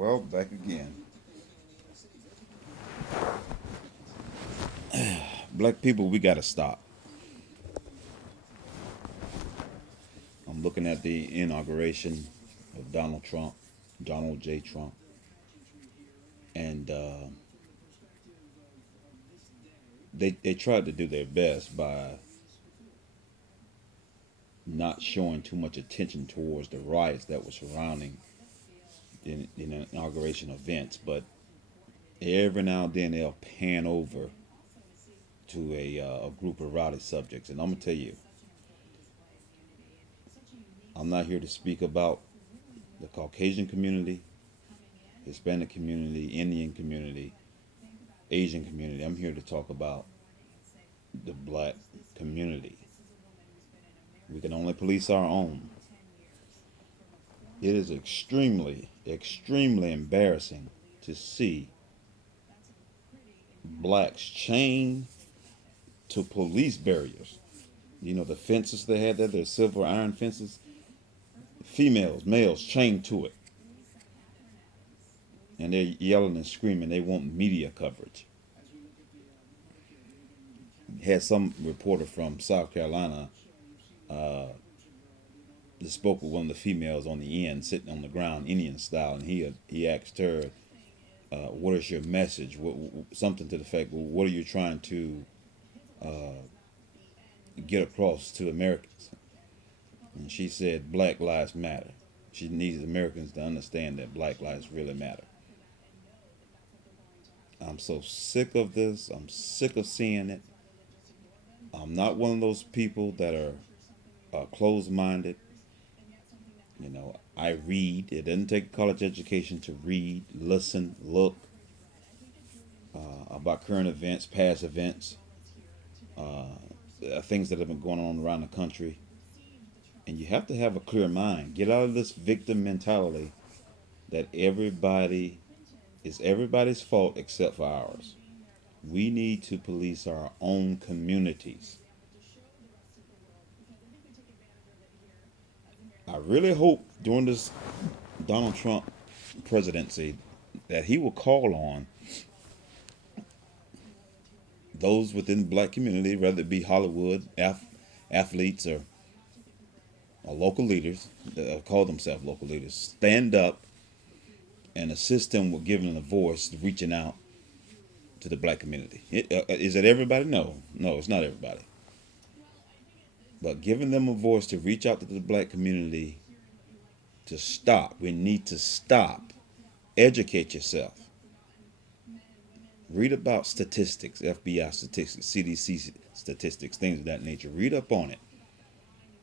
Well, back again. Black people, we gotta stop. I'm looking at the inauguration of Donald J. Trump, and they tried to do their best by not showing too much attention towards the riots that were surrounding in inauguration events. But every now and then they'll pan over to a group of rowdy subjects, and I'm gonna tell you, I'm not here to speak about the Caucasian community, Hispanic community, Indian community, Asian community. I'm here to talk about the black community. We can only police our own. It is extremely embarrassing to see blacks chained to police barriers. You know, the fences they had there, the silver iron fences, females, males chained to it. And they're yelling and screaming. They want media coverage. Had some reporter from South Carolina that spoke with one of the females on the end, sitting on the ground, Indian style, and he asked her, "What is your message?" Something to the effect, well, "What are you trying to get across to Americans?" And she said, "Black lives matter." She needs Americans to understand that black lives really matter. I'm so sick of this. I'm sick of seeing it. I'm not one of those people that are closed-minded. You know, I read. It doesn't take a college education to read, listen, look about current events, past events, things that have been going on around the country. And you have to have a clear mind. Get out of this victim mentality that everybody is everybody's fault except for ours. We need to police our own communities. I really hope during this Donald Trump presidency that he will call on those within the black community, whether it be Hollywood, athletes, or local leaders that call themselves local leaders, stand up and assist them with giving them a voice, reaching out to the black community. Is it everybody? No, it's not everybody. But giving them a voice to reach out to the black community to stop. We need to stop. Educate yourself. Read about statistics, FBI statistics, CDC statistics, things of that nature. Read up on it.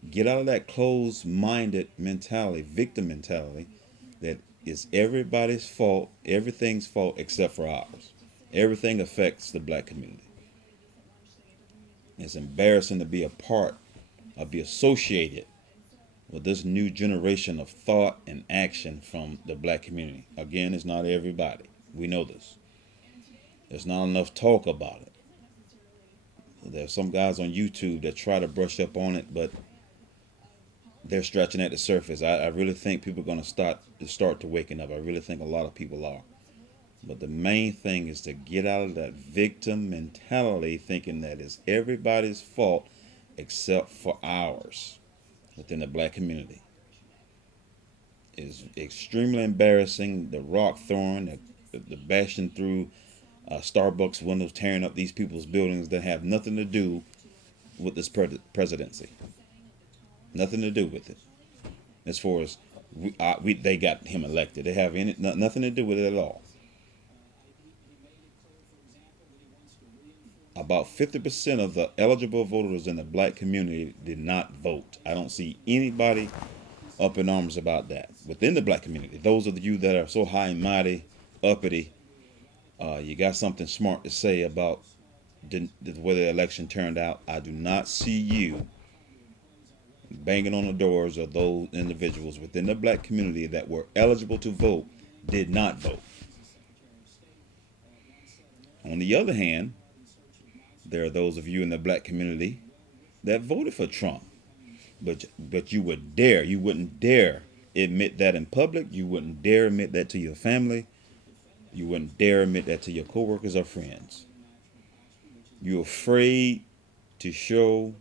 Get out of that closed minded mentality, victim mentality, that is everybody's fault, everything's fault except for ours. Everything affects the black community. It's embarrassing to be a part or be associated with this new generation of thought and action from the black community. Again, it's not everybody. We know this. There's not enough talk about it. There's some guys on YouTube that try to brush up on it, but they're stretching at the surface. I really think people are going to start to waking up. I really think a lot of people are. But the main thing is to get out of that victim mentality, thinking that it's everybody's fault except for ours within the black community. It's extremely embarrassing. The rock throwing, the bashing through Starbucks windows, tearing up these people's buildings that have nothing to do with this presidency. Nothing to do with it. As far as they got him elected, they have nothing to do with it at all. About 50% of the eligible voters in the black community did not vote. I don't see anybody up in arms about that within the black community. Those of you that are so high and mighty, uppity, you got something smart to say about the way the election turned out. I do not see you banging on the doors of those individuals within the black community that were eligible to vote did not vote. On the other hand, there are those of you in the black community that voted for Trump, but you wouldn't dare admit that in public. You wouldn't dare admit that to your family. You wouldn't dare admit that to your coworkers or friends. You're afraid to show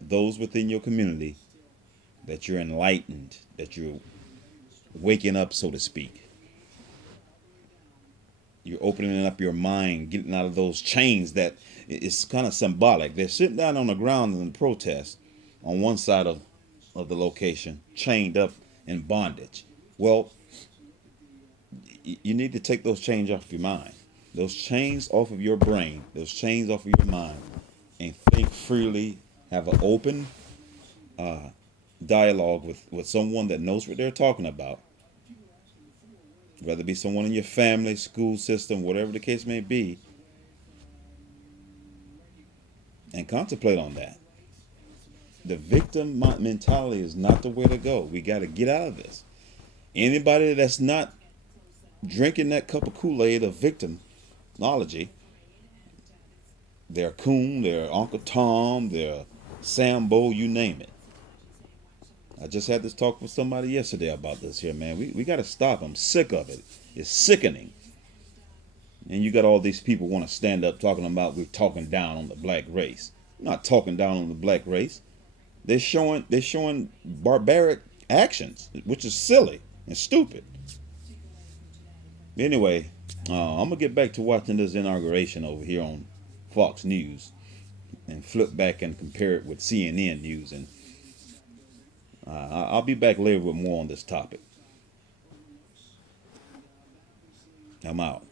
those within your community that you're enlightened, that you're waking up, so to speak. You're opening up your mind, getting out of those chains that it's kind of symbolic. They're sitting down on the ground in the protest on one side of the location, chained up in bondage. Well, you need to take those chains off your mind, those chains off of your brain, those chains off of your mind, and think freely. Have an open dialogue with someone that knows what they're talking about, whether it be someone in your family, school system, whatever the case may be, and contemplate on that. The victim mentality is not the way to go. We got to get out of this. Anybody that's not drinking that cup of Kool-Aid of victimology, they're Coon, they're Uncle Tom, they're Sambo, you name it. I just had this talk with somebody yesterday about this here, man. We got to stop. I'm sick of it. It's sickening. And you got all these people want to stand up talking about we're talking down on the black race. I'm not talking down on the black race. They're showing barbaric actions, which is silly and stupid. Anyway, I'm gonna get back to watching this inauguration over here on Fox News and flip back and compare it with CNN news, and I'll be back later with more on this topic. I'm out.